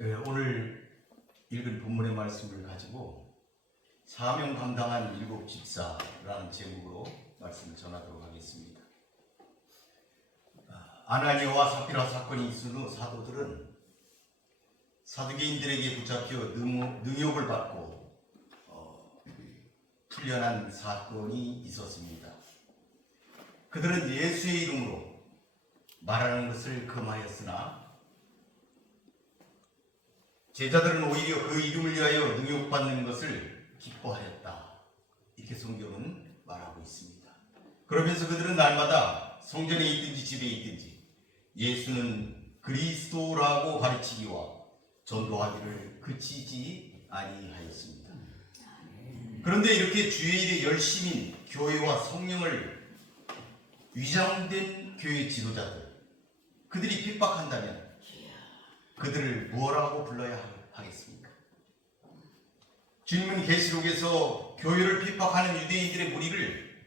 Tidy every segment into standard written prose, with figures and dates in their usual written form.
오늘 읽은 본문의 말씀을 가지고 사명 감당한 일곱 집사라는 제목으로 말씀을 전하도록 하겠습니다. 아나니아와 삽비라 사건이 있은 후 사도들은 사두개인들에게 붙잡혀 능욕을 받고 풀려난 사건이 있었습니다. 그들은 예수의 이름으로 말하는 것을 금하였으나 제자들은 오히려 그 이름을 위하여 능욕받는 것을 기뻐하였다. 이렇게 성경은 말하고 있습니다. 그러면서 그들은 날마다 성전에 있든지 집에 있든지 예수는 그리스도라고 가르치기와 전도하기를 그치지 아니하였습니다. 그런데 이렇게 주의 일에 열심인 교회와 성령을 위장된 교회 지도자들, 그들이 핍박한다면 그들을 뭐라고 불러야 하겠습니까? 주님은 계시록에서 교회를 핍박하는 유대인들의 무리를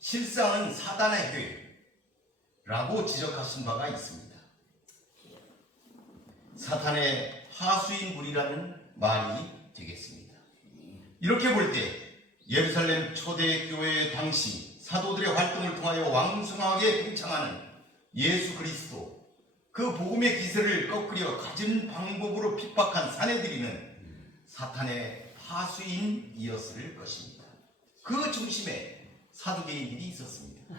실상은 사단의 교회라고 지적하신 바가 있습니다. 사탄의 하수인 무리라는 말이 되겠습니다. 이렇게 볼 때 예루살렘 초대교회 당시 사도들의 활동을 통하여 왕성하게 팽창하는 예수 그리스도, 그 복음의 기세를 꺾으려 갖은 방법으로 핍박한 사내들이는 사탄의 하수인이었을 것입니다. 그 중심에 사두개인들이 있었습니다.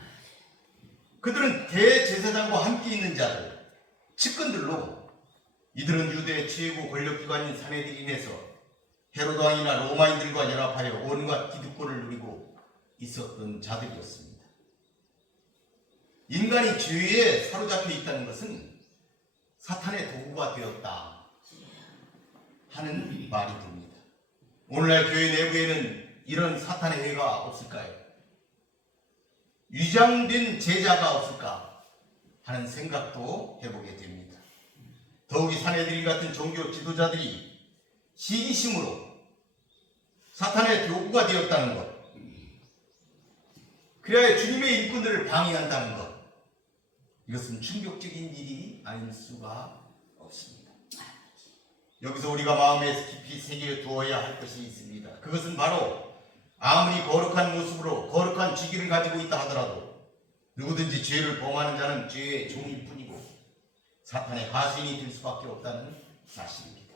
그들은 대제사장과 함께 있는 자들, 측근들로 이들은 유대 최고 권력기관인 사내들인에서 헤로드 왕이나 로마인들과 연합하여 온갖 기득권을 누리고 있었던 자들이었습니다. 인간이 죄에 사로잡혀 있다는 것은 사탄의 도구가 되었다 하는 말이 됩니다. 오늘날 교회 내부에는 이런 사탄의 회가 없을까요? 위장된 제자가 없을까 하는 생각도 해보게 됩니다. 더욱이 사내들인 같은 종교 지도자들이 시기심으로 사탄의 도구가 되었다는 것, 그래야 주님의 일꾼들을 방해한다는 것, 이것은 충격적인 일이 아닐 수가 없습니다. 여기서 우리가 마음에 깊이 새겨 두어야 할 것이 있습니다. 그것은 바로 아무리 거룩한 모습으로 거룩한 직위를 가지고 있다 하더라도 누구든지 죄를 범하는 자는 죄의 종일 뿐이고 사탄의 가신이 될 수밖에 없다는 사실입니다.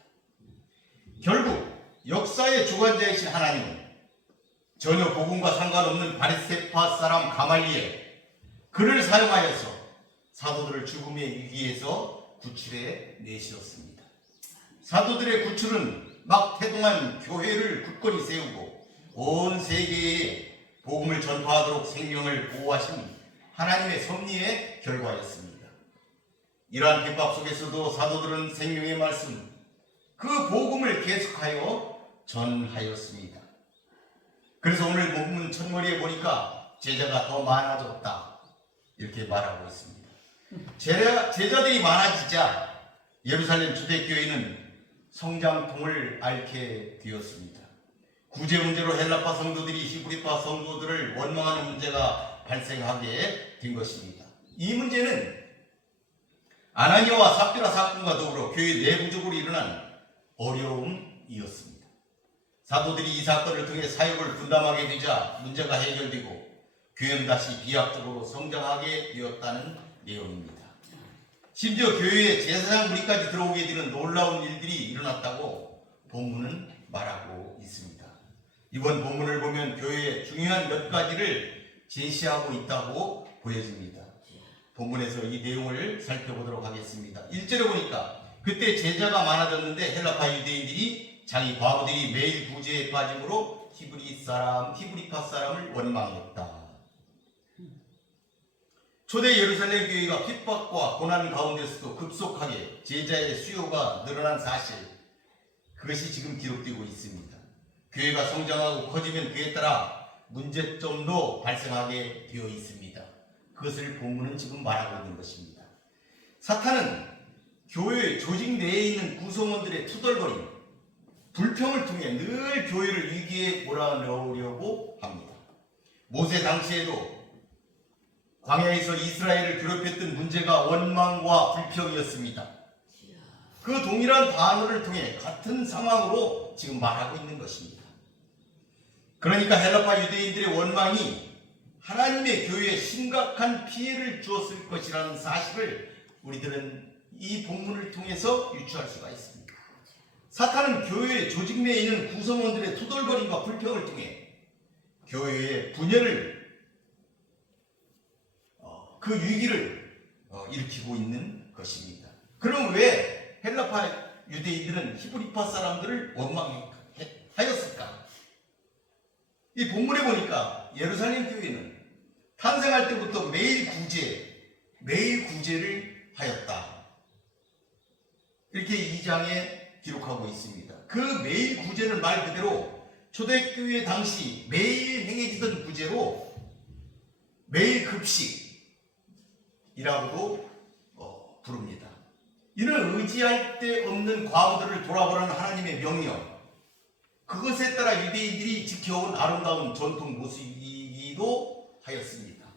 결국 역사의 주관자이신 하나님은 전혀 복음과 상관없는 바리새파 사람 가말리엘, 그를 사용하여서 사도들을 죽음의 위기에서 구출해 내시었습니다. 사도들의 구출은 막 태동한 교회를 굳건히 세우고 온 세계에 복음을 전파하도록 생명을 보호하신 하나님의 섭리의 결과였습니다. 이러한 핍박 속에서도 사도들은 생명의 말씀, 그 복음을 계속하여 전하였습니다. 그래서 오늘 본문 첫머리에 보니까 제자가 더 많아졌다 이렇게 말하고 있습니다. 제자들이 많아지자 예루살렘 초대교회는 성장통을 앓게 되었습니다. 구제 문제로 헬라파 성도들이 히브리파 성도들을 원망하는 문제가 발생하게 된 것입니다. 이 문제는 아나니아와 삽비라 사건과 더불어 교회 내부적으로 일어난 어려움이었습니다. 사도들이 이 사건을 통해 사역을 분담하게 되자 문제가 해결되고 교회는 다시 비약적으로 성장하게 되었다는 내용입니다. 심지어 교회에 제사장 무리까지 들어오게 되는 놀라운 일들이 일어났다고 본문은 말하고 있습니다. 이번 본문을 보면 교회의 중요한 몇 가지를 제시하고 있다고 보여집니다. 본문에서 이 내용을 살펴보도록 하겠습니다. 1절에 보니까 그때 제자가 많아졌는데 헬라파 유대인들이 자기 과부들이 매일 부재에 빠짐으로 히브리파 사람을 원망했다. 초대 예루살렘 교회가 핍박과 고난 가운데서도 급속하게 제자의 수요가 늘어난 사실, 그것이 지금 기록되고 있습니다. 교회가 성장하고 커지면 그에 따라 문제점도 발생하게 되어 있습니다. 그것을 본문은 지금 말하고 있는 것입니다. 사탄은 교회 조직 내에 있는 구성원들의 투덜거림, 불평을 통해 늘 교회를 위기에 몰아넣으려고 합니다. 모세 당시에도 광야에서 이스라엘을 괴롭혔던 문제가 원망과 불평이었습니다. 그 동일한 단어를 통해 같은 상황으로 지금 말하고 있는 것입니다. 그러니까 헬라파 유대인들의 원망이 하나님의 교회에 심각한 피해를 주었을 것이라는 사실을 우리들은 이 본문을 통해서 유추할 수가 있습니다. 사탄은 교회의 조직 내에 있는 구성원들의 투덜거림과 불평을 통해 교회의 분열을 그 위기를 일으키고 있는 것입니다. 그럼 왜 헬라파 유대인들은 히브리파 사람들을 원망하였을까? 이 본문에 보니까 예루살렘 교회는 탄생할 때부터 매일 구제를 하였다. 이렇게 2장에 기록하고 있습니다. 그 매일 구제는 말 그대로 초대교회 당시 매일 행해지던 구제로 매일 급식이라고도 부릅니다. 이는 의지할 데 없는 과부들을 돌아보라는 하나님의 명령, 그것에 따라 유대인들이 지켜온 아름다운 전통 모습이기도 하였습니다.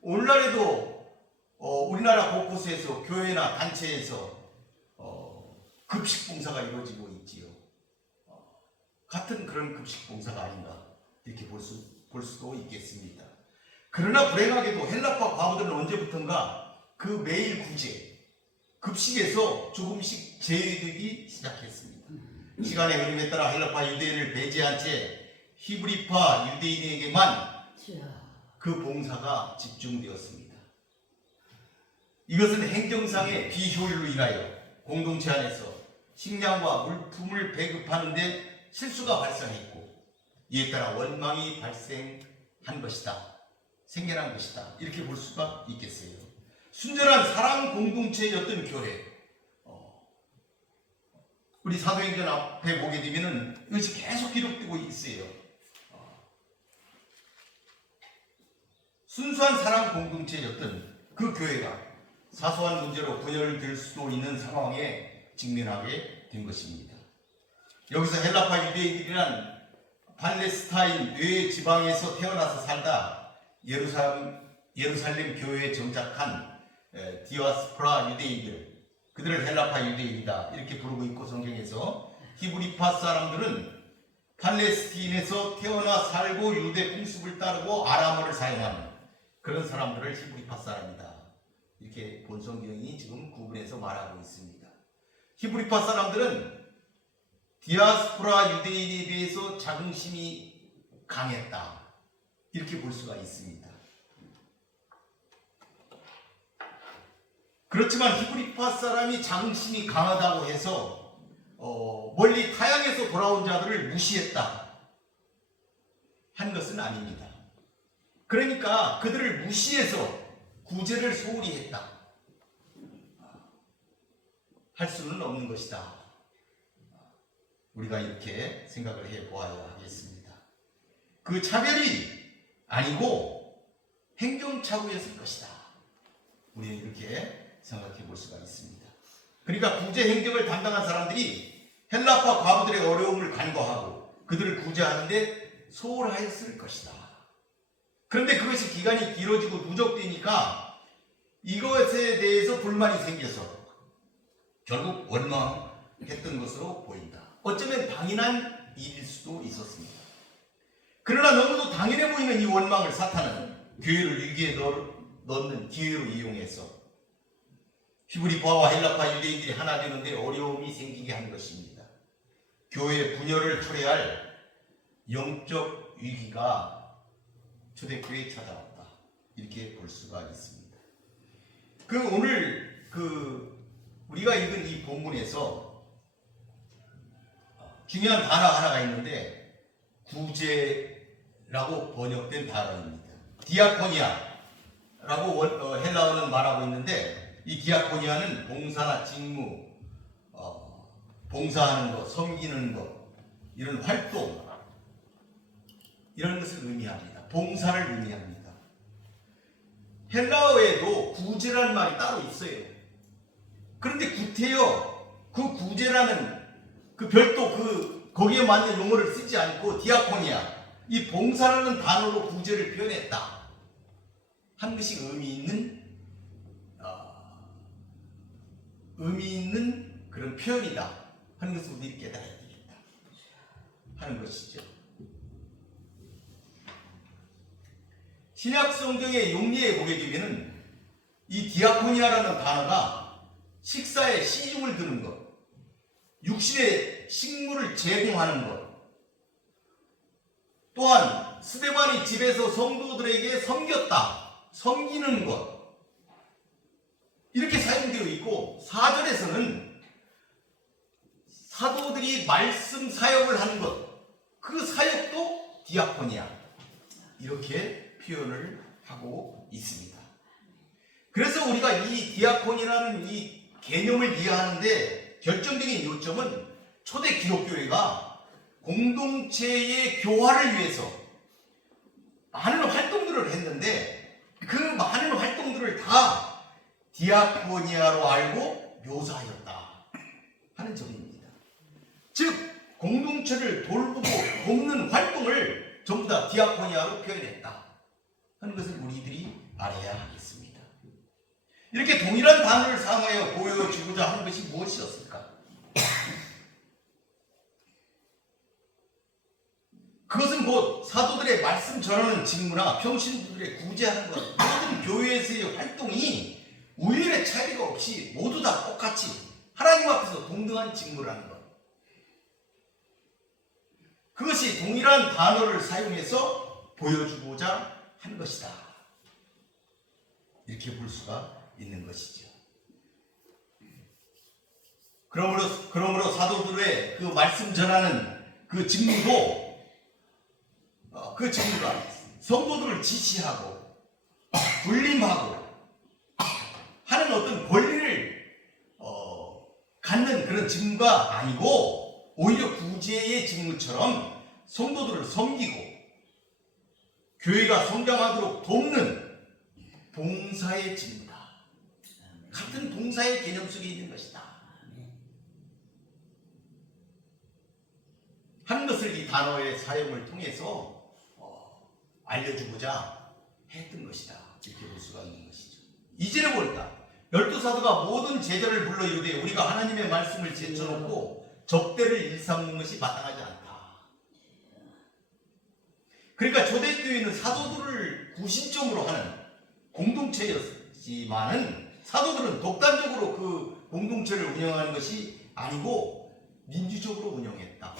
오늘날에도 우리나라 곳곳에서 교회나 단체에서 급식 봉사가 이루어지고 있지요. 같은 그런 급식 봉사가 아닌가 이렇게 볼 수도 있겠습니다. 그러나 불행하게도 헬라파 과부들은 언제부턴가 그 매일 구제, 급식에서 조금씩 제외되기 시작했습니다. 시간의 흐름에 따라 헬라파 유대인을 배제한 채 히브리파 유대인에게만 그 봉사가 집중되었습니다. 이것은 행정상의 비효율로 인하여 공동체 안에서 식량과 물품을 배급하는 데 실수가 발생했고, 이에 따라 원망이 발생한 것이다, 생겨난 것이다, 이렇게 볼 수가 있겠어요. 순전한 사랑 공동체였던 교회, 우리 사도행전 앞에 보게 되면은 이것이 계속 기록되고 있어요. 순수한 사랑 공동체였던 그 교회가 사소한 문제로 분열될 수도 있는 상황에 직면하게 된 것입니다. 여기서 헬라파 유대인들이란 팔레스타인 외 지방에서 태어나서 살다 예루살렘 교회에 정착한 디아스포라 유대인들, 그들을 헬라파 유대인이다 이렇게 부르고 있고, 성경에서 히브리파 사람들은 팔레스틴에서 태어나 살고 유대 풍습을 따르고 아람어를 사용하는 그런 사람들을 히브리파 사람이다, 이렇게 본성경이 지금 구분해서 말하고 있습니다. 히브리파 사람들은 디아스포라 유대인에 비해서 자긍심이 강했다, 이렇게 볼 수가 있습니다. 그렇지만 히브리파 사람이 자긍심이 강하다고 해서 멀리 타향에서 돌아온 자들을 무시했다 한 것은 아닙니다. 그러니까 그들을 무시해서 구제를 소홀히 했다 할 수는 없는 것이다. 우리가 이렇게 생각을 해보아야 하겠습니다. 그 차별이 아니고 행정착오였을 것이다, 우리는 이렇게 생각해 볼 수가 있습니다. 그러니까 구제 행정을 담당한 사람들이 헬라파 과부들의 어려움을 간과하고 그들을 구제하는데 소홀하였을 것이다. 그런데 그것이 기간이 길어지고 누적되니까 이것에 대해서 불만이 생겨서 결국 원망했던 것으로 보인다. 어쩌면 당연한 일일 수도 있었습니다. 그러나 너무도 당연해 보이는 이 원망을 사탄은 교회를 위기에 넣는 기회로 이용해서 히브리파와 헬라파 유대인들이 하나 되는데 어려움이 생기게 한 것입니다. 교회의 분열을 초래할 영적 위기가 초대교회에 찾아왔다, 이렇게 볼 수가 있습니다. 오늘 우리가 읽은 이 본문에서 중요한 단어 하나가 있는데 구제라고 번역된 단어입니다. 디아코니아라고 헬라어는 말하고 있는데, 이 디아코니아는 봉사나 직무, 봉사하는 것, 섬기는 것, 이런 활동, 이런 것을 의미합니다. 봉사를 의미합니다. 헬라어에도 구제라는 말이 따로 있어요. 그런데 구태여 그 구제라는 그 별도 거기에 맞는 용어를 쓰지 않고 디아코니아, 이 봉사라는 단어로 구제를 표현했다 한 것이 의미 있는 그런 표현이다 하는 것을 우리들이 깨달아야 되겠다 하는 것이죠. 신약 성경의 용례에 보게 되면은 이 디아코니아라는 단어가 식사에 시중을 드는 것, 육신의 식물을 제공하는 것, 또한 스데반이 집에서 성도들에게 섬겼다, 섬기는 것, 이렇게 사용되어 있고, 4절에서는 사도들이 말씀 사역을 하는 것, 그 사역도 디아코니아, 이렇게 표현을 하고 있습니다. 그래서 우리가 이 디아코니라는 이 개념을 이해하는데 결정적인 요점은 초대 기독교회가 공동체의 교화를 위해서 많은 활동들을 했는데 그 많은 활동들을 다 디아코니아로 알고 묘사하였다 하는 점입니다. 즉 공동체를 돌보고 돕는 활동을 전부 다 디아코니아로 표현했다 하는 것을 우리들이 알아야 하겠습니다. 이렇게 동일한 단어를 사용하여 보여주고자 하는 것이 무엇이었을까? 그것은 곧 사도들의 말씀 전하는 직무나 평신도들의 구제하는 것, 모든 교회에서의 활동이 우연의 차이가 없이 모두 다 똑같이 하나님 앞에서 동등한 직무를 하는 것. 그것이 동일한 단어를 사용해서 보여주고자 한 것이다. 이렇게 볼 수가 있는 것이죠. 그러므로 사도들의 그 말씀 전하는 그 직무도 그 직무가 성도들을 지시하고 군림하고 하는 어떤 권리를 갖는 그런 직무가 아니고 오히려 구제의 직무처럼 성도들을 섬기고 교회가 성장하도록 돕는 봉사의 직무다. 같은 봉사의 개념 속에 있는 것이다 하는 것을 이 단어의 사용을 통해서 알려주고자 했던 것이다. 이렇게 볼 수가 있는 것이죠. 이제는 보니까 12사도가 모든 제자를 불러 이르되 우리가 하나님의 말씀을 제쳐놓고 접대를 일삼는 것이 마땅하지 않다. 그러니까 초대교회는 사도들을 구심점으로 하는 공동체였지만은 사도들은 독단적으로 그 공동체를 운영하는 것이 아니고 민주적으로 운영했다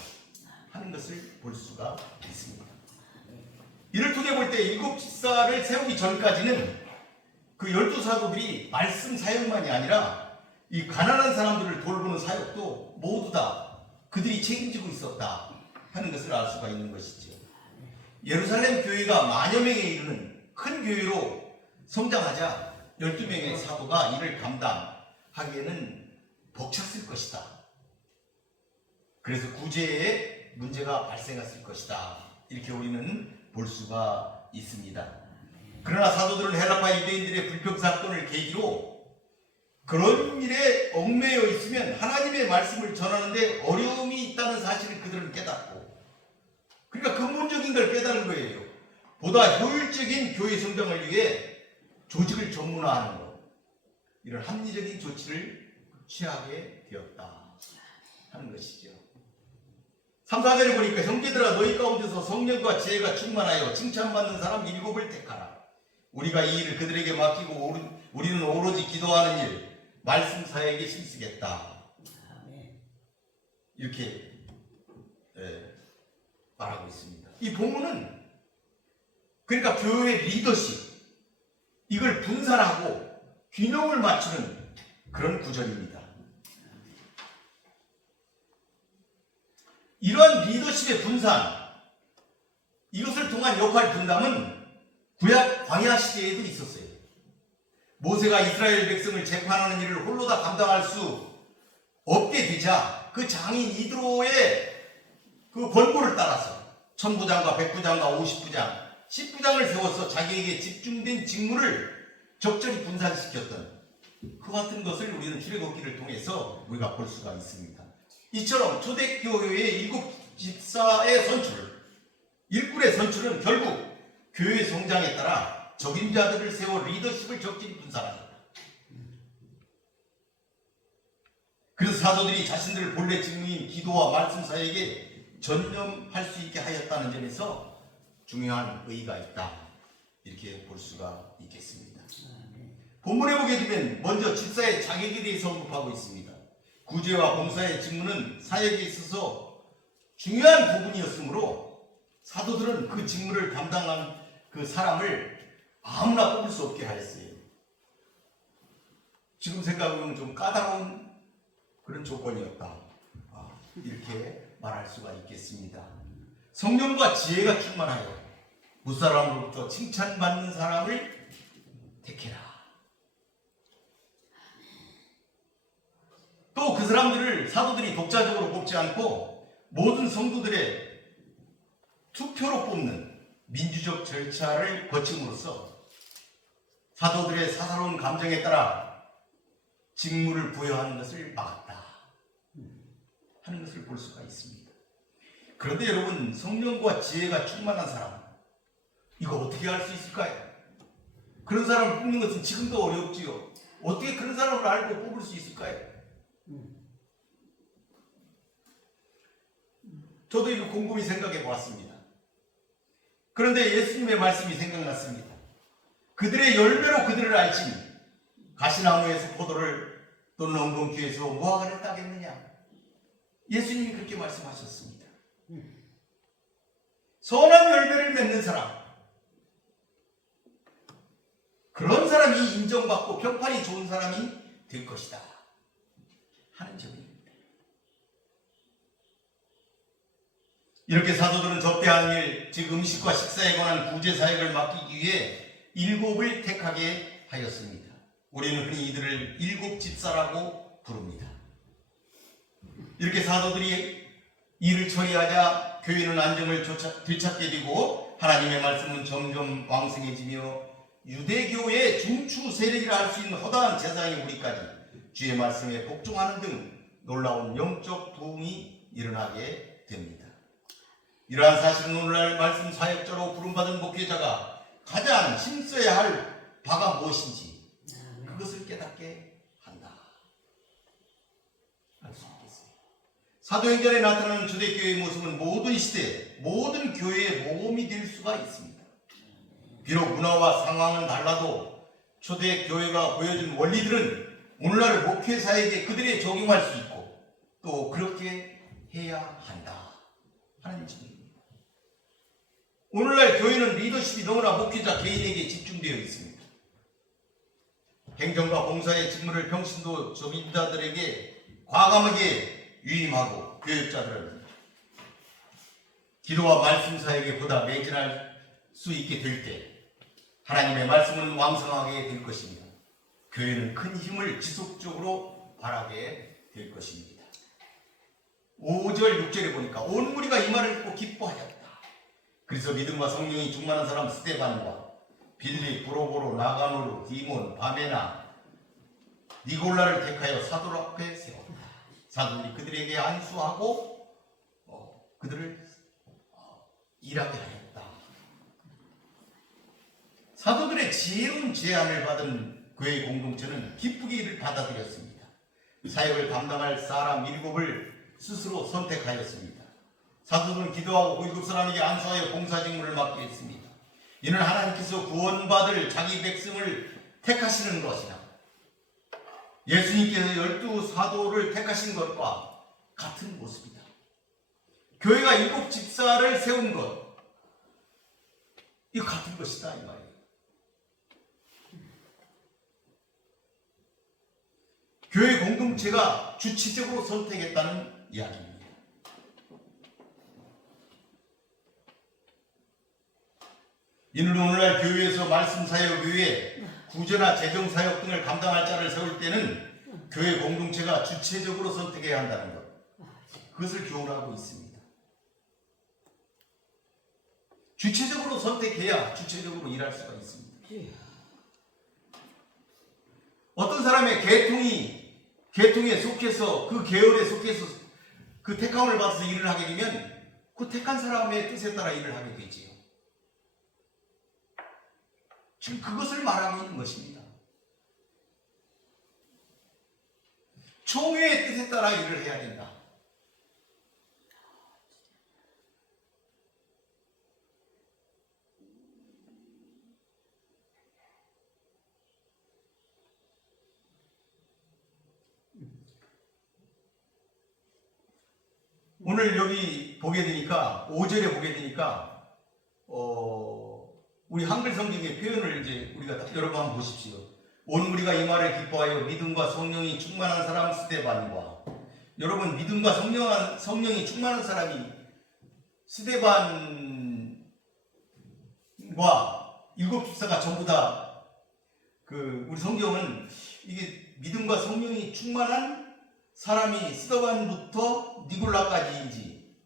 하는 것을 볼 수가 있습니다. 이를 통해 볼 때 일곱 집사를 세우기 전까지는 그 12사도들이 말씀 사역만이 아니라 이 가난한 사람들을 돌보는 사역도 모두 다 그들이 책임지고 있었다 하는 것을 알 수가 있는 것이죠. 예루살렘 교회가 만여 명에 이르는 큰 교회로 성장하자 12명의 사도가 이를 감당하기에는 벅찼을 것이다. 그래서 구제에 문제가 발생했을 것이다. 이렇게 우리는 볼 수가 있습니다. 그러나 사도들은 헬라파 유대인들의 불평사건을 계기로 그런 일에 얽매여 있으면 하나님의 말씀을 전하는데 어려움이 있다는 사실을 그들은 깨닫고, 그러니까 근본적인 걸 깨달은 거예요. 보다 효율적인 교회 성장을 위해 조직을 전문화하는 것, 이런 합리적인 조치를 취하게 되었다 하는 것이죠. 3, 4절에 보니까 형제들아 너희 가운데서 성령과 지혜가 충만하여 칭찬받는 사람 7을 택하라. 우리가 이 일을 그들에게 맡기고 우리는 오로지 기도하는 일, 말씀 사역에 힘쓰겠다. 이렇게 말하고 있습니다. 이 본문은 그러니까 교회의 리더십, 이걸 분산하고 균형을 맞추는 그런 구절입니다. 이러한 리더십의 분산, 이것을 통한 역할 분담은 구약 광야 시대에도 있었어요. 모세가 이스라엘 백성을 재판하는 일을 홀로 다 감당할 수 없게 되자 그 장인 이드로의 그 권고를 따라서 천부장과 백부장과 50부장, 10부장을 세워서 자기에게 집중된 직무를 적절히 분산시켰던 그 같은 것을 우리는 출애굽기를 통해서 우리가 볼 수가 있습니다. 이처럼 초대교회의 7집사의 선출, 일꾼의 선출은 결국 교회 성장에 따라 적임자들을 세워 리더십을 적절히 분산합니다. 그래서 사도들이 자신들 본래 직무인 기도와 말씀 사역에 전념할 수 있게 하였다는 점에서 중요한 의의가 있다, 이렇게 볼 수가 있겠습니다. 본문에 보게 되면 먼저 집사의 자격에 대해서 언급하고 있습니다. 구제와 봉사의 직무는 사역에 있어서 중요한 부분이었으므로 사도들은 그 직무를 담당한 그 사람을 아무나 뽑을 수 없게 하였어요. 지금 생각하면 좀 까다로운 그런 조건이었다, 이렇게 말할 수가 있겠습니다. 성령과 지혜가 충만하여 무사람으로부터 칭찬받는 사람을 택해라. 또 그 사람들을 사도들이 독자적으로 뽑지 않고 모든 성도들의 투표로 뽑는 민주적 절차를 거침으로써 사도들의 사사로운 감정에 따라 직무를 부여하는 것을 막았다 하는 것을 볼 수가 있습니다. 그런데 여러분, 성령과 지혜가 충만한 사람, 이거 어떻게 할 수 있을까요? 그런 사람을 뽑는 것은 지금도 어렵지요. 어떻게 그런 사람을 알고 뽑을 수 있을까요? 저도 이거 곰곰이 생각해 보았습니다. 그런데 예수님의 말씀이 생각났습니다. 그들의 열매로 그들을 알지니 가시나무에서 포도를 또는 엉겅퀴에서 무화과를 따겠느냐. 예수님이 그렇게 말씀하셨습니다. 선한 열매를 맺는 사람, 그런 사람이 인정받고 평판이 좋은 사람이 될 것이다 하는 점입니다. 이렇게 사도들은 접대하는 일, 즉 음식과 식사에 관한 구제 사역을 맡기기 위해 7을 택하게 하였습니다. 우리는 흔히 이들을 7 집사라고 부릅니다. 이렇게 사도들이 일을 처리하자 교회는 안정을 되찾게 되고 하나님의 말씀은 점점 왕성해지며 유대교의 중추 세력이라 할 수 있는 허다한 제사장의 우리까지 주의 말씀에 복종하는 등 놀라운 영적 부흥이 일어나게 됩니다. 이러한 사실은 오늘날 말씀 사역자로 부름받은 목회자가 가장 힘써야 할 바가 무엇인지 그것을 깨닫게 한다 알 수 있겠어요. 사도행전에 나타나는 초대교회의 모습은 모든 시대, 모든 교회의 모범이 될 수가 있습니다. 비록 문화와 상황은 달라도 초대교회가 보여준 원리들은 오늘날 목회 사역에 그들이 적용할 수 있고 또 그렇게 해야 한다 하는 점입니다. 오늘날 교회는 리더십이 너무나 목회자 개인에게 집중되어 있습니다. 행정과 봉사의 직무를 평신도 적임자들에게 과감하게 위임하고 교육자들은 기도와 말씀 사역에 보다 매진할 수 있게 될 때 하나님의 말씀은 왕성하게 될 것입니다. 교회는 큰 힘을 지속적으로 발하게 될 것입니다. 5절 6절에 보니까 온 무리가 이 말을 듣고 기뻐하였다. 그래서 믿음과 성령이 충만한 사람 스데반과 빌립, 브로보로, 나가노르, 디몬, 바메나, 니골라를 택하여 사도들 앞에 세웠다. 사도들이 그들에게 안수하고 그들을 일하게 하였다. 사도들의 지혜로운 제안을 받은 교회 공동체는 기쁘게 이를 받아들였습니다. 사역을 감당할 사람 7을 스스로 선택하였습니다. 사도들은 기도하고 고위급 사람에게 안수하여 봉사 직무를 맡게 했습니다. 이는 하나님께서 구원받을 자기 백성을 택하시는 것이나 예수님께서 12 사도를 택하신 것과 같은 모습이다. 교회가 7 집사를 세운 것, 이거 같은 것이다 이 말이에요. 교회 공동체가 주체적으로 선택했다는 이야기입니다. 이는 오늘날 교회에서 말씀 사역 외에 구제나 재정 사역 등을 감당할 자를 세울 때는 교회 공동체가 주체적으로 선택해야 한다는 것, 그것을 교훈하고 있습니다. 주체적으로 선택해야 주체적으로 일할 수가 있습니다. 어떤 사람의 계통에 속해서 그 계열에 속해서 그 택함을 받아서 일을 하게 되면 그 택한 사람의 뜻에 따라 일을 하게 되지요. 지금 그것을 말하고 있는 것입니다. 총회의 뜻에 따라 일을 해야 된다. 오늘 여기 보게 되니까 5절에 보게 되니까 우리 한글 성경의 표현을 이제 우리가 여러 번 보십시오. 온 무리가 이 말을 기뻐하여 믿음과 성령이 충만한 사람 스데반과, 여러분 믿음과 성령이 충만한 사람이 스데반과 일곱 집사가 전부 다 우리 성경은 이게 믿음과 성령이 충만한 사람이 스데반부터 니골라까지인지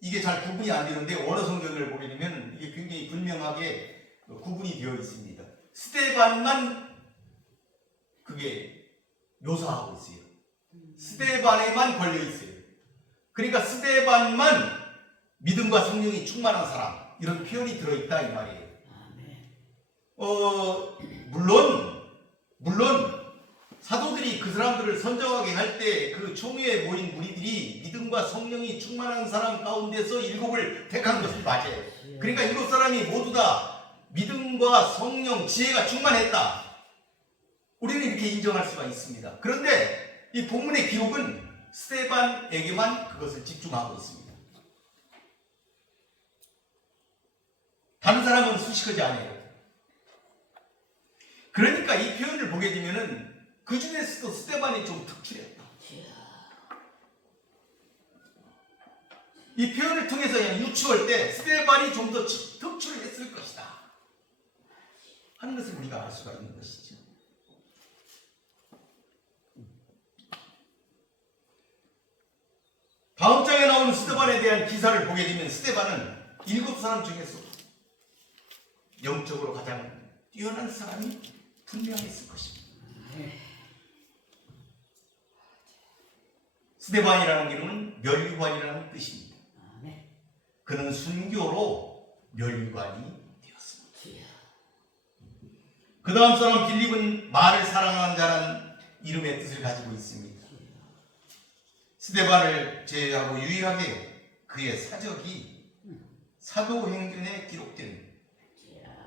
이게 잘 구분이 안 되는데 원어 성경을 보게 되면 이게 굉장히 분명하게 구분이 되어 있습니다. 스데반만 그게 묘사하고 있어요. 스데반에만 걸려 있어요. 그러니까 스데반만 믿음과 성령이 충만한 사람, 이런 표현이 들어있다 이 말이에요. 물론 사도들이 그 사람들을 선정하게 할 때 그 총회에 모인 무리들이 믿음과 성령이 충만한 사람 가운데서 7을 택한 것이 맞아요. 그러니까 7사람이 모두 다 믿음과 성령, 지혜가 충만했다. 우리는 이렇게 인정할 수가 있습니다. 그런데 이 본문의 기록은 스데반에게만 그것을 집중하고 있습니다. 다른 사람은 수식하지 않아요. 그러니까 이 표현을 보게 되면은 그 중에서도 스데반이 좀 특출했다. 이 표현을 통해서 그냥 유추할 때 스데반이 좀 더 특출했을 것이다 하는 것을 우리가 알 수가 있는 것이죠. 다음 장에 나오는 스데반에 대한 기사를 보게 되면 스데반은 7사람 중에서 영적으로 가장 뛰어난 사람이 분명했을 것입니다. 스데반이라는 이름은 멸류관이라는 뜻입니다. 그는 순교로 멸류관이 되었습니다. 그 다음 사람 빌립은 말을 사랑하는 자라는 이름의 뜻을 가지고 있습니다. 스데반을 제외하고 유일하게 그의 사적이 사도행전에 기록된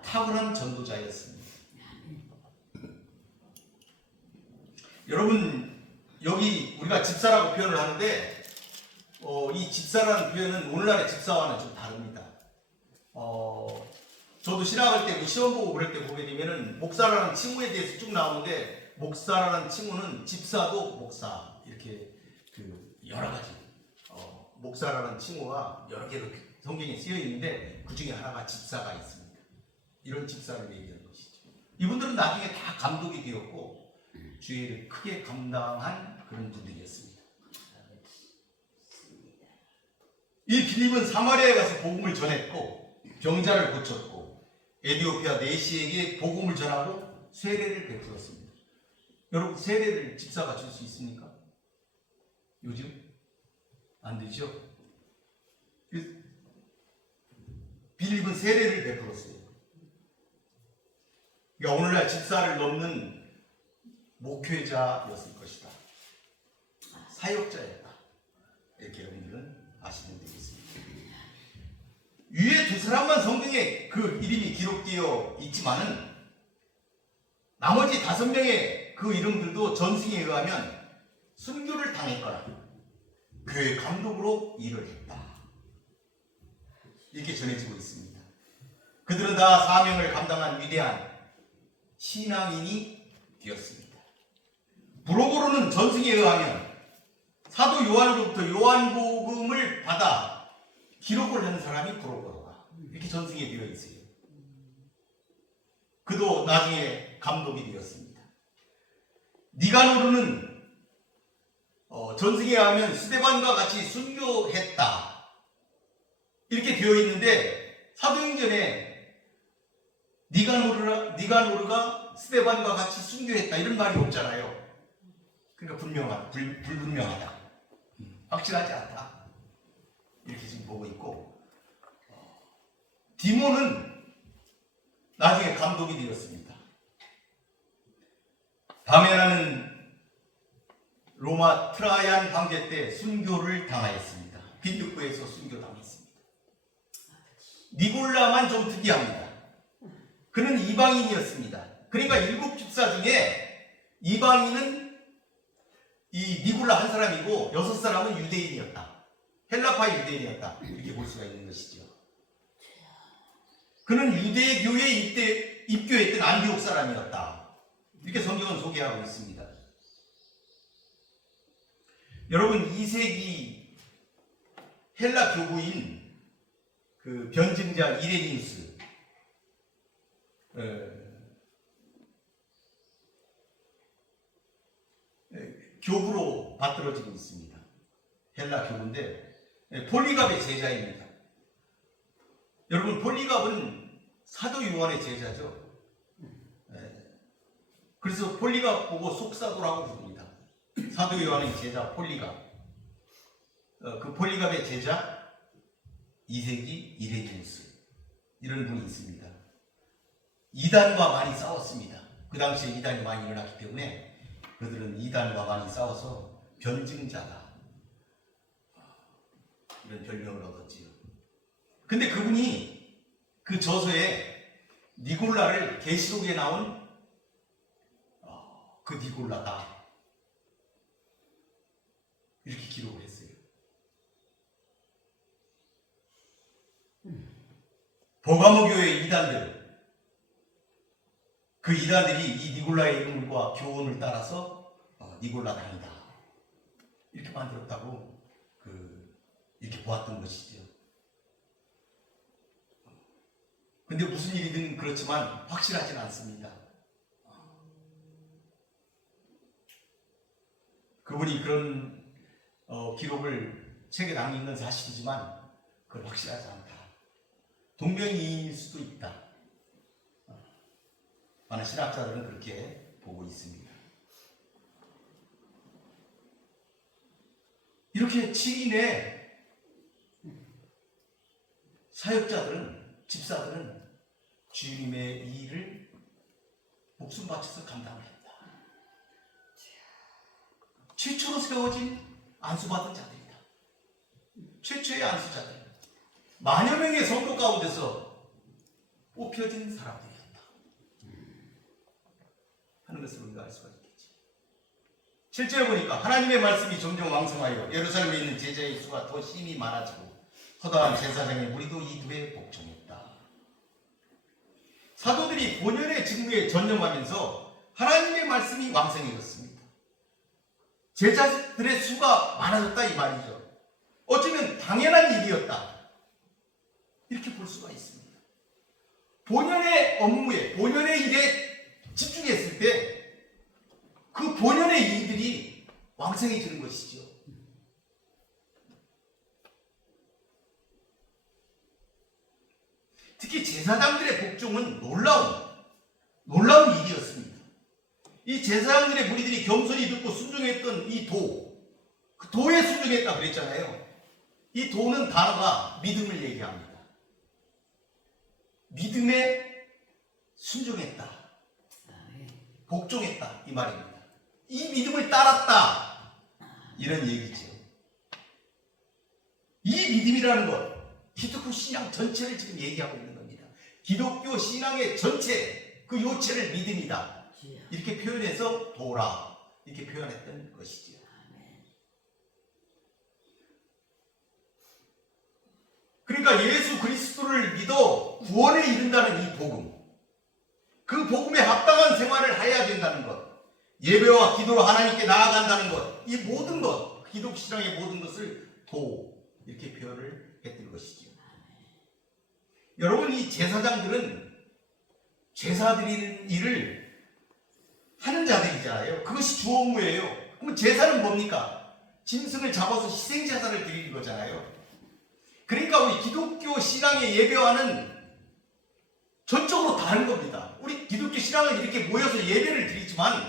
탁월한 전도자였습니다. 여러분 여기 우리가 집사라고 표현을 하는데 이 집사라는 표현은 오늘날의 집사와는 좀 다릅니다. 저도 신학할 때 시험 보고 그럴 때 보게 되면은 목사라는 칭호에 대해서 쭉 나오는데, 목사라는 칭호는 집사도 목사 이렇게 여러 가지 목사라는 칭호가 여러 개로 성경에 쓰여 있는데 그 중에 하나가 집사가 있습니다. 이런 집사를 얘기하는 것이죠. 이분들은 나중에 다 감독이 되었고 주의를 크게 감당한 그런 분들이었습니다. 이 빌립은 사마리아에 가서 복음을 전했고 병자를 고쳤고 에디오피아 내시에게 복음을 전하고 세례를 베풀었습니다. 여러분 세례를 집사가 줄 수 있습니까? 요즘 안 되죠? 빌립은 세례를 베풀었어요. 그러니까 오늘날 집사를 넘는 목회자였을 것이다. 사역자였다. 이렇게 여러분들은 아시면 되겠습니다. 위에 2사람만 성경에 그 이름이 기록되어 있지만은 나머지 5명의 그 이름들도 전승에 의하면 순교를 당했거나 교회 감독으로 일을 했다. 이렇게 전해지고 있습니다. 그들은 다 사명을 감당한 위대한 신앙인이 되었습니다. 부록으로는 전승에 의하면 사도 요한으로부터 요한복음을 받아 기록을 한 사람이 부록으로다. 이렇게 전승에 되어 있어요. 그도 나중에 감독이 되었습니다. 니가노르는 전승에 의하면 스데반과 같이 순교했다. 이렇게 되어 있는데 사도행전에 니가노르가 스데반과 같이 순교했다 이런 말이 없잖아요. 그러니까 불분명하다. 확실하지 않다. 이렇게 지금 보고 있고, 디모는 나중에 감독이 되었습니다. 바메나는 로마 트라이안 황제 때 순교를 당하였습니다. 빈두크에서 순교당했습니다. 니골라만 좀 특이합니다. 그는 이방인이었습니다. 그러니까 7 집사 중에 이방인은 이 니골라 한 사람이고 6사람은 유대인이었다. 헬라파 유대인이었다. 이렇게 볼 수가 있는 것이죠. 그는 유대교에 입교했던 안디옥 사람이었다. 이렇게 성경은 소개하고 있습니다. 여러분 2세기 헬라 교부인 그 변증자 이레니우스 교부로 받들어지고 있습니다. 헬라 교부인데 폴리갑의 제자입니다. 여러분 폴리갑은 사도 요한의 제자죠. 그래서 폴리갑 보고 속사도라고 부릅니다. 사도 요한의 제자 폴리갑. 그 폴리갑의 제자 2세기 이레니우스 이런 분이 있습니다. 이단과 많이 싸웠습니다. 그 당시에 이단이 많이 일어났기 때문에 그들은 이단과 많이 싸워서 변증자다 이런 별명을 얻었지요. 근데 그분이 그 저서에 니골라를 계시록에 나온 그 니골라다 이렇게 기록을 했어요. 버가모 교회의 이단들, 그 이단들이 이 니골라의 인물과 교훈을 따라서 니골라당이다 이렇게 만들었다고 이렇게 보았던 것이죠. 근데 무슨 일이든 그렇지만 확실하진 않습니다. 그분이 그런 기록을 책에 남긴 건 사실이지만 그건 확실하지 않다. 동명이인일 수도 있다. 많은 신학자들은 그렇게 보고 있습니다. 이렇게 치인의 사역자들은, 집사들은 주님의 이 일을 목숨 바쳐서 감당을 했다. 최초로 세워진 안수받은 자들이다. 최초의 안수자들. 만여 명의 성도 가운데서 뽑혀진 사람들이었다 하는 것을 우리가 알 수가 있겠지. 실제로 보니까 하나님의 말씀이 점점 왕성하여 예루살렘에 있는 제자의 수가 더 심히 많아지고 허다한 제사장의 무리도 이 두에 복종했다. 사도들이 본연의 직무에 전념하면서 하나님의 말씀이 왕성해졌습니다. 제자들의 수가 많아졌다 이 말이죠. 어쩌면 당연한 일이었다 이렇게 볼 수가 있습니다. 본연의 업무에, 본연의 일에 집중했을 때 그 본연의 일들이 왕성해지는 것이죠. 특히 제사장들의 복종은 놀라운 일이었습니다. 이 제사장들의 무리들이 겸손히 듣고 순종했던 이 그 도에 순종했다 그랬잖아요. 이 도는 단어가 믿음을 얘기합니다. 믿음에 순종했다, 복종했다 이 말입니다. 이 믿음을 따랐다 이런 얘기죠. 이 믿음이라는 것, 기독교 신앙 전체를 지금 얘기하고 있는 겁니다. 기독교 신앙의 전체 그 요체를 믿음이다 이렇게 표현해서 도라 이렇게 표현했던 것이죠. 그러니까 예수 그리스도를 믿어 구원에 이른다는 이 복음, 그 복음에 합당한 생활을 해야 된다는 것, 예배와 기도로 하나님께 나아간다는 것, 이 모든 것, 기독 신앙의 모든 것을 도 이렇게 표현을 했던 것이죠. 여러분 이 제사장들은 제사 드리는 일을 하는 자들이잖아요. 그것이 주 업무예요. 그럼 제사는 뭡니까? 짐승을 잡아서 희생제사를 드리는 거잖아요. 그러니까 우리 기독교 신앙의 예배와는 전적으로 다른 겁니다. 우리 기독교 신앙은 이렇게 모여서 예배를 드리지만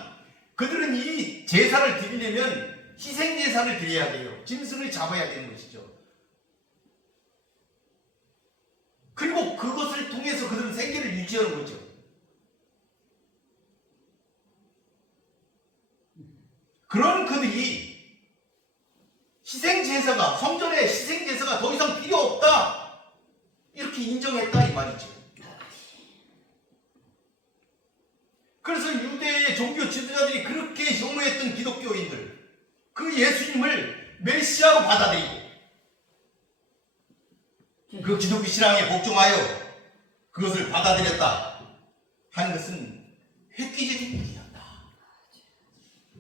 그들은 이 제사를 드리려면 희생제사를 드려야 돼요. 짐승을 잡아야 되는 것이죠. 그리고 그것을 통해서 그들은 생계를 유지하는 거죠. 그런 그들이 이 말이죠. 그래서 유대의 종교 지도자들이 그렇게 혐오했던 기독교인들, 그 예수님을 메시아로 받아들이고 그 기독교 신앙에 복종하여 그것을 받아들였다 하는 것은 획기적인 일이었다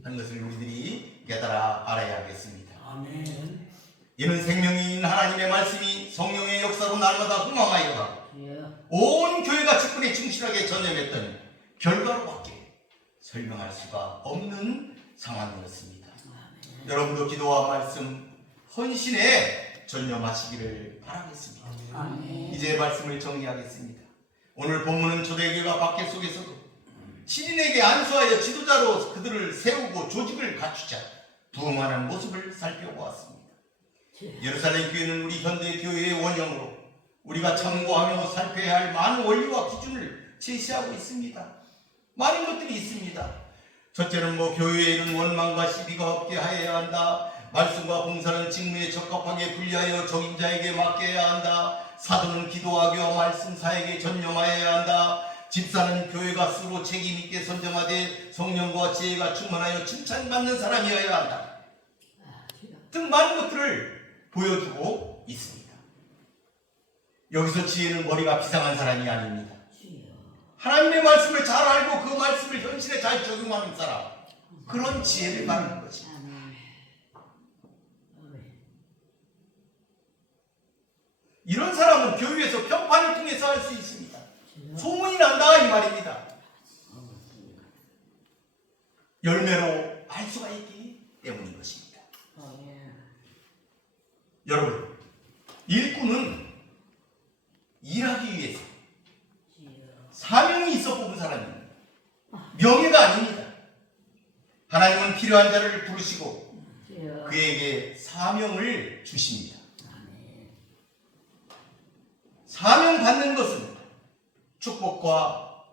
하는 것을 우리들이 깨달아 알아야겠습니다. 아멘. 이는 생명인 하나님의 말씀이 성령의 역사로 날마다 흥황하여가 온 교회가 직분에 충실하게 전념했던 결과로밖에 설명할 수가 없는 상황이었습니다. 여러분도 기도와 말씀 헌신에 전념하시기를 바라겠습니다. 이제 말씀을 정리하겠습니다. 오늘 본문은 초대교회가 박해 속에서도 신인에게 안수하여 지도자로 그들을 세우고 조직을 갖추자 부흥하는 모습을 살펴보았습니다. 예루살렘 교회는 우리 현대 교회의 원형으로 우리가 참고하며 살펴야 할 많은 원리와 기준을 제시하고 있습니다. 많은 것들이 있습니다. 첫째는 교회에 이른 원망과 시비가 없게 하여야 한다. 말씀과 봉사는 직무에 적합하게 분리하여 적임자에게 맡겨야 한다. 사도는 기도하며 말씀 사역에 전념하여야 한다. 집사는 교회가 수로 책임있게 선정하되 성령과 지혜가 충만하여 칭찬받는 사람이어야 한다 등 많은 것들을 보여주고 있습니다. 여기서 지혜는 머리가 비상한 사람이 아닙니다. 하나님의 말씀을 잘 알고 그 말씀을 현실에 잘 적용하는 사람, 그런 지혜를 말하는 것입니다. 이런 사람은 교회에서 평판을 통해서 할 수 있습니다. 소문이 난다 이 말입니다. 열매로 알 수가 있기 때문인 것입니다. 여러분, 일꾼은 일하기 위해서 사명이 있어 뽑은 사람입니다. 명예가 아닙니다. 하나님은 필요한 자를 부르시고 그에게 사명을 주십니다. 사명 받는 것은 축복과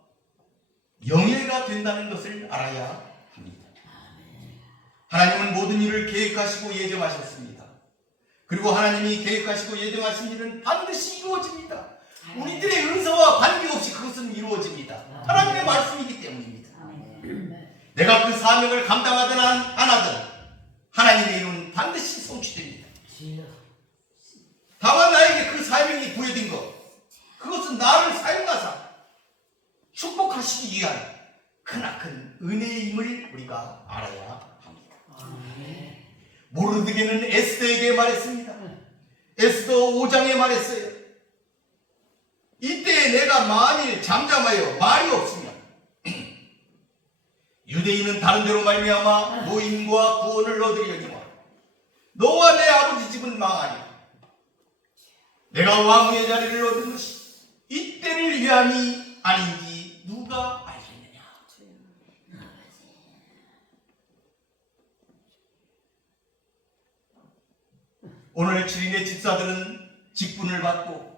영예가 된다는 것을 알아야 합니다. 하나님은 모든 일을 계획하시고 예정하셨습니다. 그리고 하나님이 계획하시고 예정하신 일은 반드시 이루어집니다. 우리들의 은사와 관계없이 그것은 이루어집니다. 하나님의 말씀이기 때문입니다. 내가 그 사명을 감당하든 안 하든 하나님의 일은 반드시 성취됩니다. 다만 나에게 그 사명이 부여된 것, 그것은 나를 사용하사 축복하시기 위한 크나큰 은혜임을 우리가 알아야 합니다. 모르드게는 에스더에게 말했습니다. 에스더 5장에 말했어요. 이때 내가 만일 잠잠하여 말이 없으면 유대인은 다른 데로 말미암아 노임과 구원을 얻으려니와 너와 내 아버지 집은 망하리라. 내가 왕의 자리를 얻은 것이 이때를 위함이 아닌지 누가 알겠느냐. 오늘 주인의 집사들은 직분을 받고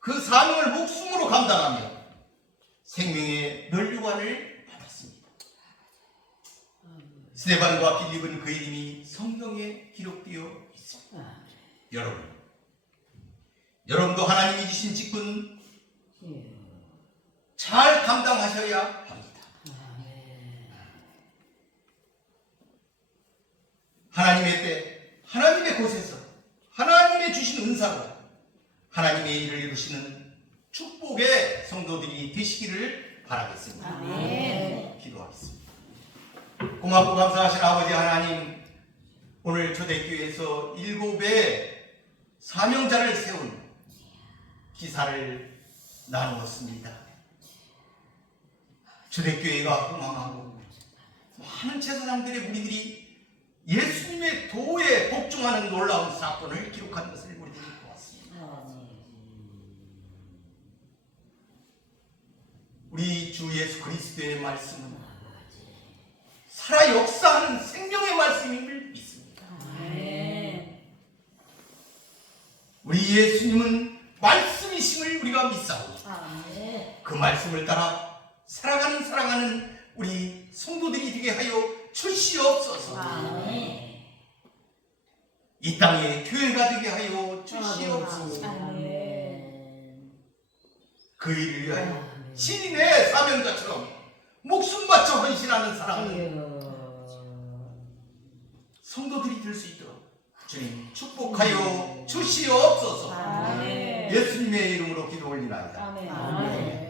그 사명을 목숨으로 감당하며 생명의 면류관을 받았습니다. 스데반과 빌립은 그 이름이 성경에 기록되어 있습니다. 여러분도 하나님이 주신 직분 잘 감당하셔야 합니다. 하나님의 때, 하나님의 곳에서 하나님의 주신 은사로 하나님의 일을 이루시는 축복의 성도들이 되시기를 바라겠습니다. 기도하겠습니다. 고맙고 감사하신 아버지 하나님, 오늘 초대교회에서 7의 사명자를 세운 기사를 나누었습니다. 초대교회가 흥황하고 많은 제사장들의 우리들이 예수님의 도에 복종하는 놀라운 사건을 기록한 것을 우리들이 보았습니다. 우리 주 예수 그리스도의 말씀은 살아 역사하는 생명의 말씀임을 믿습니다. 우리 예수님은 말씀이심을 우리가 믿사오니 그 말씀을 따라 살아가는 우리 성도들이 되게 하여 주시옵소서. 이 땅에 교회가 되게 하여 주시옵소서. 그 일을 위하여 네. 신인의 사명자처럼 목숨 바쳐 헌신하는 사랑을 성도들이 될 수 있도록 주님 축복하여 주시옵소서. 아멘. 예수님의 이름으로 기도 올리나이다. 아멘.